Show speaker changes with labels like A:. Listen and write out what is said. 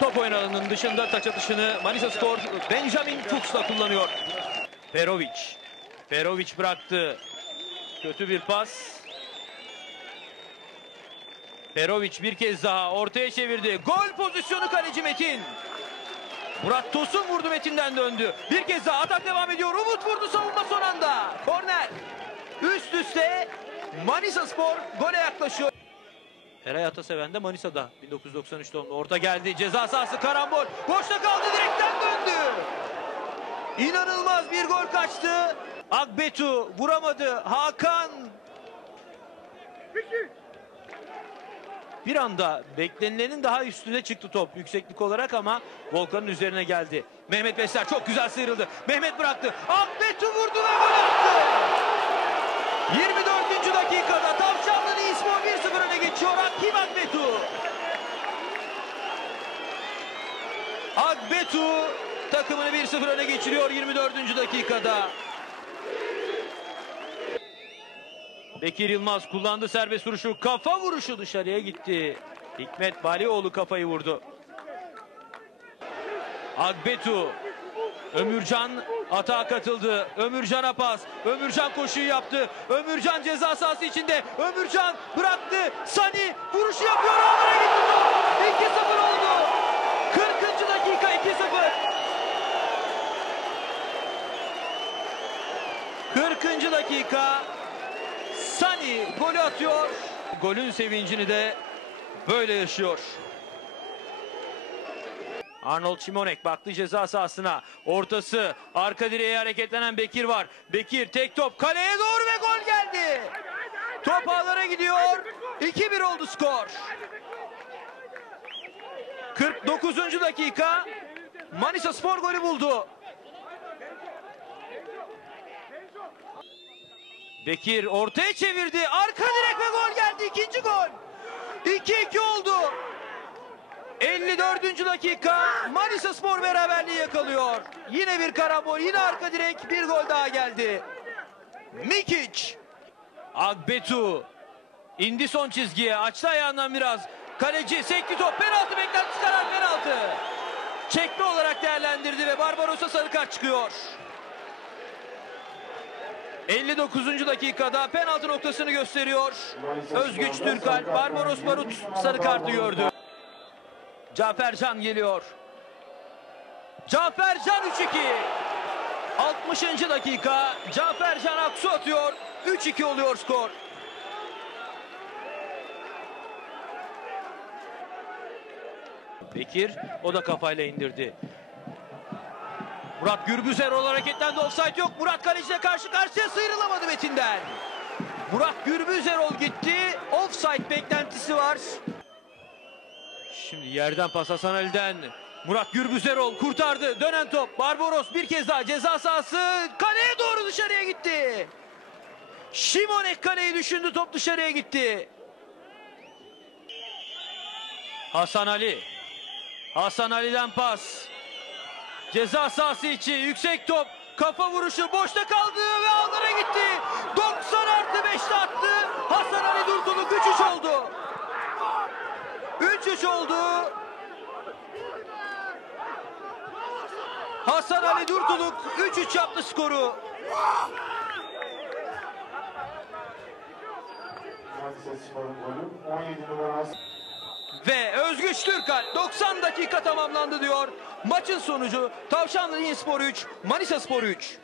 A: Top oyun alanının dışında taç atışını Manisa Spor Benjamin Fuchs'la kullanıyor. Perovic. Perovic bıraktı. Kötü bir pas. Perovic bir kez daha ortaya çevirdi. Gol pozisyonu kaleci Metin. Murat Tosun vurdu Metin'den döndü. Bir kez daha atak devam ediyor. Umut vurdu savunma son anda. Korner. Üst üste Manisa Spor gole yaklaşıyor. Eray Ataseven de Manisa'da 1993 doğumlu. Orta geldi. Ceza sahası karambol. Boşta kaldı direkten döndü. İnanılmaz bir gol kaçtı. Akbetu vuramadı. Hakan bir anda beklenilenin daha üstüne çıktı top yükseklik olarak ama Volkan'ın üzerine geldi. Mehmet Besler çok güzel sıyrıldı. Mehmet bıraktı. Akbetu vurdu ve gol attı. 24. dakikada Tavşanlı İspor 1-0 öne geçiyor. Hakim Akbetu. Akbetu takımını 1-0 öne geçiriyor 24. dakikada. Bekir Yılmaz kullandı serbest vuruşu. Kafa vuruşu dışarıya gitti. Hikmet Balioğlu kafayı vurdu. Agbetu. Ömürcan atağa katıldı. Ömürcan'a pas. Ömürcan koşuyu yaptı. Ömürcan ceza sahası içinde. Ömürcan bıraktı. Sani vuruşu yapıyor. Ağlara gitti. 2-0 oldu. 40. dakika 2-0. 40. dakika Sani golü atıyor. Golün sevincini de böyle yaşıyor. Arnold Şimonek baktı ceza sahasına. Ortası arka direğe hareketlenen Bekir var. Bekir tek top kaleye doğru ve gol geldi. Top ağlara gidiyor. 2-1 oldu skor. 49. dakika Manisa Spor golü buldu. Bekir ortaya çevirdi. Arka direk ve gol geldi. İkinci gol. 2-2 oldu. 54. dakika Manisa Spor beraberliği yakalıyor. Yine bir karambol, yine arka direk bir gol daha geldi. Mikic. Agbetu. indi son çizgiye. Açtı ayağından biraz. Kaleci sekti top. Penaltı beklentisi karar penaltı. Çekme olarak değerlendirdi ve Barbaros'a sarı kart çıkıyor. 59. dakikada penaltı noktasını gösteriyor. Özgüç Türkalp, Barbaros Barut sarı kartı gördü. Cafer Can geliyor. Cafer Can 3-2. 60. dakika Cafer Can Aksu atıyor. 3-2 oluyor skor. Bekir o da kafayla indirdi. Murat Gürbüzerol hareketlendi. Offside yok. Murat kaleciyle karşı karşıya sıyrılamadı Metin'den. Murat Gürbüzerol gitti. Offside beklentisi var. Şimdi yerden pas Hasan Ali'den. Murat Gürbüzerol kurtardı. Dönen top. Barbaros bir kez daha ceza sahası. Kaleye doğru dışarıya gitti. Şimonek kaleyi düşündü. Top dışarıya gitti. Hasan Ali. Hasan Ali'den pas. Ceza sahası içi yüksek top. Kafa vuruşu boşta kaldı ve ağlara gitti. 90 artı 5'te attı. Hasan Ali Dursun'un 3-3 oldu. 3-3 oldu. Hasan Ali Durtuluk 3-3 yaptı skoru.
B: Manisa Spor'un golü 17 numarası.
A: Ve Özgüç Türkal 90 dakika tamamlandı diyor. Maçın sonucu Tavşanlı Spor 3, Manisa Spor 3.